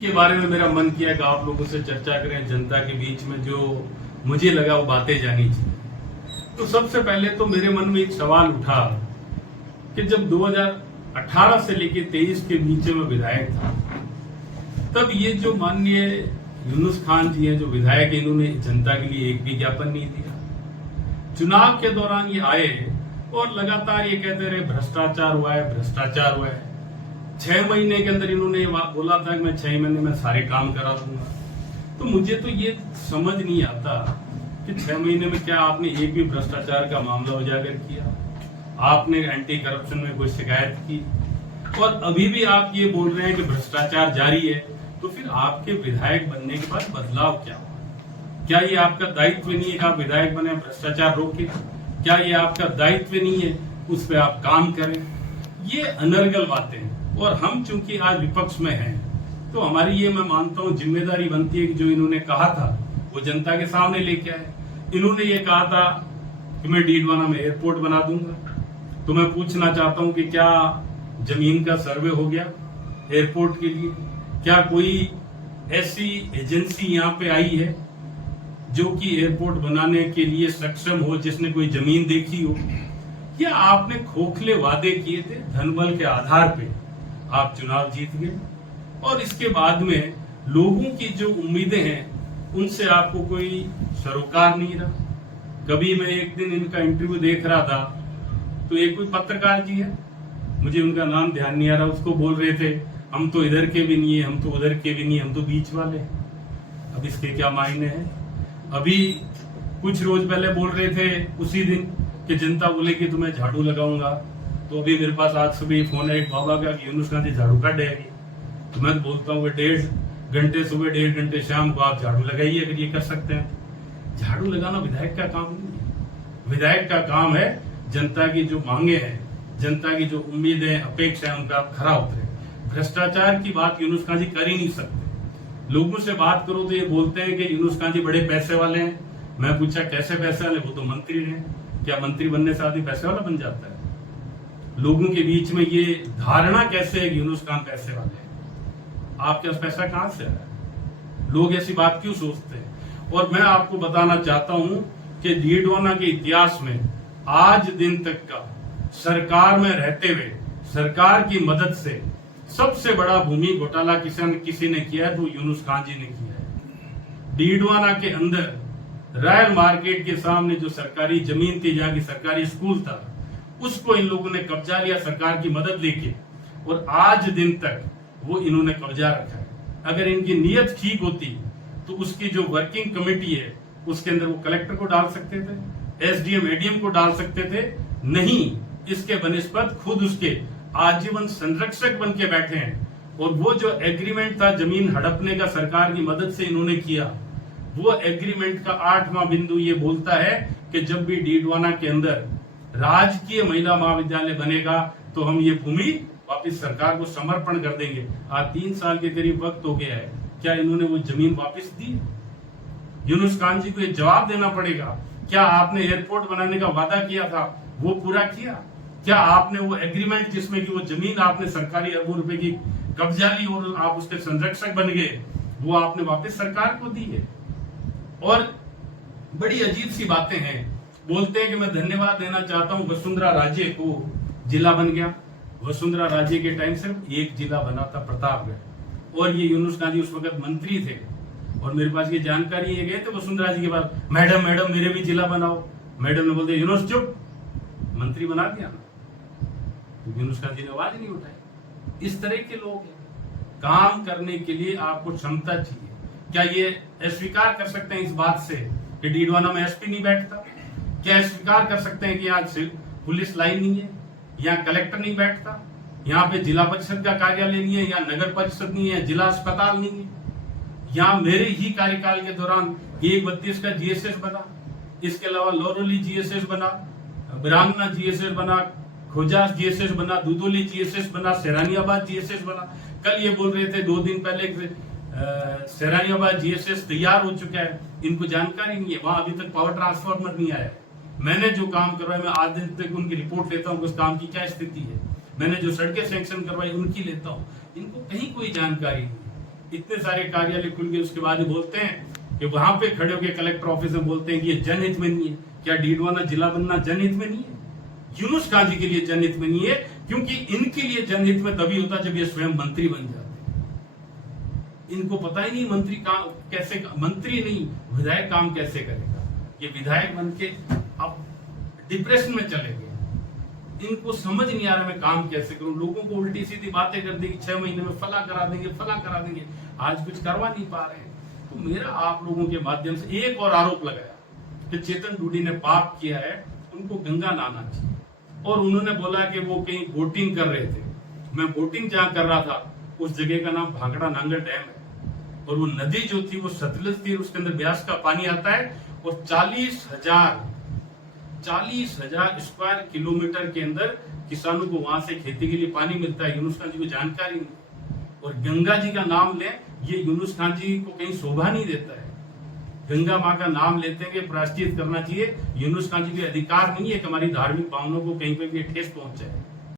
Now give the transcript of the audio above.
के बारे में मेरा मन किया कि आप लोगों से चर्चा करें। जनता के बीच में जो मुझे लगा वो बातें जानी चाहिए। तो सबसे पहले तो मेरे मन में एक सवाल उठा कि जब 2018 से लेकर 23 के बीच में विधायक था, तब ये जो माननीय यूनुस खान जी हैं जो विधायक, इन्होंने जनता के लिए एक विज्ञापन नहीं दिया। चुनाव के दौरान ये आए और लगातार ये कहते रहे भ्रष्टाचार हुआ है, भ्रष्टाचार हुआ है। 6 महीने के अंदर इन्होंने बोला था कि मैं 6 महीने में सारे काम करा दूंगा। तो मुझे तो ये समझ नहीं आता कि 6 महीने में क्या आपने एक भी भ्रष्टाचार का मामला उजागर किया, आपने एंटी करप्शन में कोई शिकायत की, और अभी भी आप ये बोल रहे हैं कि भ्रष्टाचार जारी है। तो फिर आपके विधायक बनने के बाद बदलाव क्या हुआ? क्या ये आपका दायित्व नहीं है कि आप विधायक बने, भ्रष्टाचार रोके? क्या ये आपका दायित्व नहीं है उस पर आप काम करें? ये अनर्गल बातें हैं। और हम चूंकि आज विपक्ष में हैं, तो हमारी ये मैं मानता हूं जिम्मेदारी बनती है कि जो इन्होंने कहा था वो जनता के सामने लेके आए। इन्होंने ये कहा था कि मैं डीडवाना में एयरपोर्ट बना दूंगा। तो मैं पूछना चाहता हूं कि क्या जमीन का सर्वे हो गया एयरपोर्ट के लिए? क्या कोई ऐसी एजेंसी यहाँ पे आई है जो कि एयरपोर्ट बनाने के लिए सक्षम हो, जिसने कोई जमीन देखी हो? या आपने खोखले वादे किए थे, धनबल के आधार पे आप चुनाव जीत गए, और इसके बाद में लोगों की जो उम्मीदें हैं उनसे आपको कोई सरोकार नहीं रहा। कभी मैं एक दिन इनका इंटरव्यू देख रहा था, तो एक कोई पत्रकार जी है, मुझे उनका नाम ध्यान नहीं आ रहा, उसको बोल रहे थे हम तो इधर के भी नहीं है, हम तो उधर के भी नहीं, हम तो बीच वाले। अब इसके क्या मायने हैं? अभी कुछ रोज पहले बोल रहे थे उसी दिन कि जनता बोलेगी तो मैं झाड़ू लगाऊंगा। तो अभी मेरे पास आज सुबह फोन है एक बाबा का कि यूनुस खान जी झाड़ू काट देगी। तो मैं बोलता हूँ 1.5 घंटे सुबह, 1.5 घंटे शाम को आप झाड़ू लगाइए अगर ये कर सकते हैं। झाड़ू लगाना विधायक का काम नहीं है। विधायक का काम है जनता की जो मांगे हैं, जनता की जो उम्मीदें, अपेक्षा है, उनका आप खरा उतरे। भ्रष्टाचार की बात यूनुस खान जी कर ही नहीं सकते। लोगों से बात करो तो ये बोलते हैं कि यूनुस खान जी बड़े पैसे वाले हैं। मैं पूछा कैसे पैसे वाले? वो तो मंत्री रहे। क्या मंत्री बनने से आदमी पैसे वाला बन जाता है? लोगों के बीच में ये धारणा कैसे है कि यूनुस खान पैसे वाले हैं? आपके पास पैसा कहां से आया? लोग ऐसी बात क्यों सोचते हैं? और मैं आपको बताना चाहता हूं कि डीडवाना के इतिहास में आज दिन तक का सरकार में रहते हुए सरकार की मदद से सबसे बड़ा भूमि घोटाला किसी ने किया है तो यूनुस खान जी ने किया है। डीडवाना के अंदर रॉयल मार्केट के सामने जो सरकारी जमीन थी, जहाँ की सरकारी स्कूल था, उसको इन लोगों ने कब्जा लिया सरकार की मदद लेके, और आज दिन तक वो इन्होंने कब्जा रखा है। अगर इनकी नीयत ठीक होती तो उसकी जो वर्किंग कमेटी है उसके अंदर वो कलेक्टर को डाल सकते थे, एसडीएम एडीएम को डाल सकते थे। नहीं, इसके बनिस्बत खुद उसके आजीवन संरक्षक बन के बैठे हैं। और वो जो एग्रीमेंट था जमीन हड़पने का सरकार की मदद से इन्होंने किया, वो एग्रीमेंट का 8वां बिंदु ये बोलता है कि जब भी डीडवाना के अंदर राजकीय महिला महाविद्यालय बनेगा तो हम ये भूमि वापस सरकार को समर्पण कर देंगे। आज 3 साल के करीब वक्त हो गया है, क्या इन्होंने वो जमीन वापस दी? यूनुस खान जी को ये जवाब देना पड़ेगा। क्या आपने एयरपोर्ट बनाने का वादा किया था वो पूरा किया? क्या आपने वो एग्रीमेंट जिसमें कि वो जमीन आपने सरकारी अरबों रुपए की कब्जा ली और आप उसके संरक्षक बन गए, वो आपने वापस सरकार को दी है? और बड़ी अजीब सी बातें हैं। बोलते हैं कि मैं धन्यवाद देना चाहता हूं वसुंधरा राजे को, जिला बन गया। वसुंधरा राजे के टाइम से एक जिला बना था प्रतापगढ़, और ये यूनुस खान जी उस वक्त मंत्री थे। और मेरे पास ये जानकारी ये गए थे वसुंधरा जी के पास, मैडम मैडम मेरे भी जिला बनाओ। मैडम ने बोलते यूनुस चुप, मंत्री बना दिया ना। तो यूनुस खान जी ने आवाज नहीं उठाई। इस तरह के लोग हैं। काम करने के लिए आपको क्षमता चाहिए। क्या ये अस्वीकार कर सकते हैं इस बात से कि डीडवाना में एसपी नहीं बैठता? क्या स्वीकार कर सकते हैं कि आज पुलिस लाइन नहीं है, यहाँ कलेक्टर नहीं बैठता, यहाँ पे जिला परिषद का कार्यालय नहीं है, यहाँ नगर परिषद नहीं है, जिला अस्पताल नहीं है? यहाँ मेरे ही कार्यकाल के दौरान 132 का जीएसएस बना, इसके अलावा लोरोली जीएसएस बना, बिरांगना जीएसएस बना, खोजास जीएसएस बना, दुदोली जीएसएस बना, सेरानियाबाद जीएसएस बना। कल ये बोल रहे थे 2 दिन पहले सेरानियाबाद जीएसएस तैयार हो चुका है, इनको जानकारी नहीं है। वहां अभी तक पावर ट्रांसफार्मर नहीं आया। मैंने जो काम करवाया, मैं आज दिन तक उनकी रिपोर्ट लेता हूँ उस काम की क्या स्थिति है। मैंने जो सड़कें सैंक्शन करवाई उनकी लेता हूँ। इनको कहीं कोई जानकारी नहीं। इतने सारे कार्यालय खुल गए, उसके बाद बोलते हैं कि वहां पे खड़े होकर कलेक्टर ऑफिस में बोलते हैं कि ये जनहित में नहीं है। क्या डीडवाना जिला बनना जनहित में नहीं है? यूनुस खान जी के लिए जनहित में नहीं है, क्योंकि इनके लिए जनहित में तभी होता जब ये स्वयं मंत्री बन जाते। इनको पता ही नहीं मंत्री काम कैसे, मंत्री नहीं विधायक काम कैसे करेगा। ये विधायक बन के अब डिप्रेशन में चले गए। इनको समझ नहीं आ रहा मैं काम कैसे करूं। लोगों को उल्टी सीधी बातें कर देंगे, 6 महीने में फला करा देंगे, फला करा देंगे, आज कुछ करवा नहीं पा रहे हैं। तो मेरा आप लोगों के माध्यम से एक और आरोप लगाया कि चेतन डूडी ने पाप किया है, उनको गंगा नहाना चाहिए। और उन्होंने बोला कि वो कहीं बोटिंग कर रहे थे। मैं बोटिंग जहां कर रहा था उस जगह का नाम भांगड़ा नांगल डैम है, और वो नदी जो थी वो सतलज थी, उसके अंदर ब्यास का पानी आता है, और 40,000 स्क्वायर किलोमीटर के अंदर किसानों को वहां से खेती के लिए पानी मिलता है। यूनुस खान जी को जानकारी नहीं। और गंगा जी का नाम ले, ये यूनुस खान जी को कहीं शोभा नहीं देता है। गंगा माँ का नाम लेते हैं कि प्रायश्चित करना चाहिए। यूनुस खान जी के अधिकार नहीं है कि हमारी धार्मिक भावनाओं को कहीं पे भी ठेस पहुंच जाए।